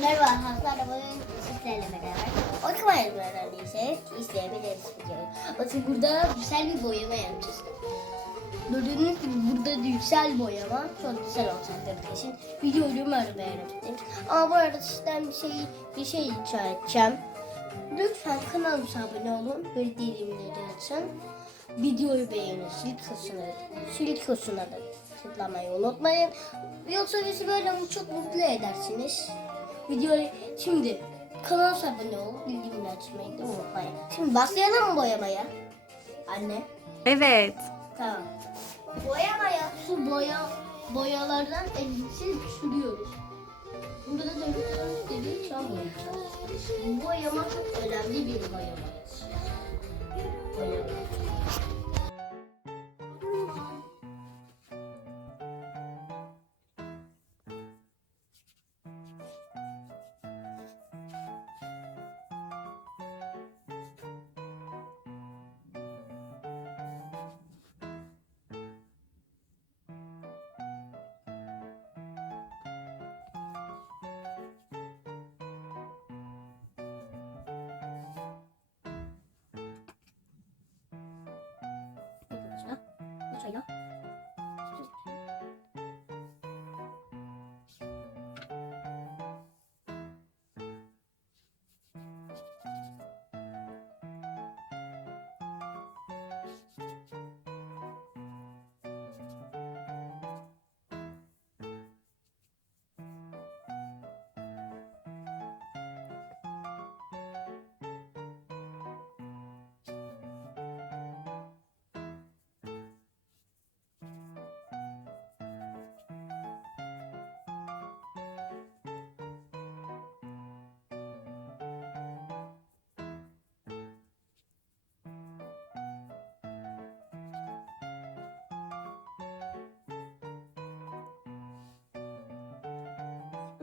Merhaba arkadaşlar bugün sizlerle beraber okumayalım öğrendiyseniz izleyebiliriz videoyu. Bakın burada güzel bir boyama yapacağız. Gördüğünüz gibi burada güzel boyama çok güzel olacaktır kesin. Videoyu umarım beğenirsiniz. Ama bu arada sizden bir şey bir şey rica edeceğim. Lütfen kanalımıza abone olun. Bildirimleri açın. Videoyu beğenin. Tuşuna, zil tuşuna da tıklamayı unutmayın. Yoksa bizi böyle çok mutlu edersiniz. Videoyu şimdi kanalımıza abone olun. Bildirimleri açmayı da unutmayın. Şimdi başlayalım mı boyamaya? Anne. Evet. Tamam. Boyamaya. Şu boya boyalardan elbise sürüyoruz. Burada da görüyorsunuz gibi çam boyayacağız. Bu boyama çok önemli bir boyama. Boyama. Bu çayla.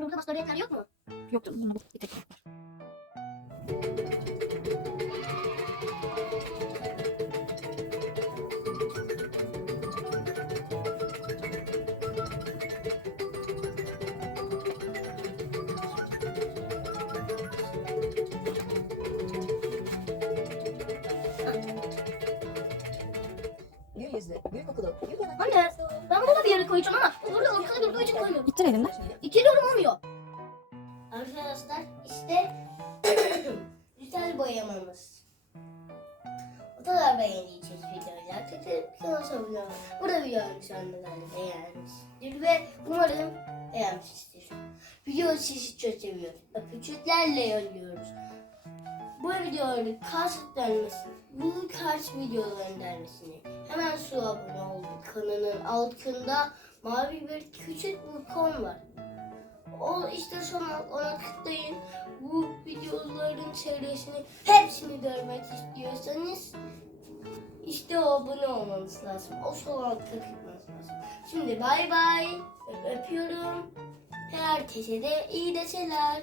Burada başka renkler yok mu? Yoktur. Bir tek var. Kokulu, gül yanaklı. Anne, ben bunu da bir yere koyacağım ama burada ortada durduğu için koymuyorum. İttir elinden. İtiriyorum olmuyor. Arkadaşlar işte güzel boyamamız. O kadar beğendiyseniz videoyu like edin. Kanala abone olun. Burada videoyu sonuna beğenmişsinizdir ve umarım beğenmişsinizdir. Videoyu sizi çok seviyoruz. Öpücüklerle yolluyoruz. Bu videoların dönmesini, bu kaç videoların gelmesini hemen su abone oldu. Kanalın altında mavi bir küçük buton var. O işte sonra ona tıklayın. Bu videoların serisini hepsini görmek istiyorsanız işte abone olmanız lazım. O sol altta tıklamanız lazım. Şimdi bay bay. Öpüyorum. Herkese de iyi geceler.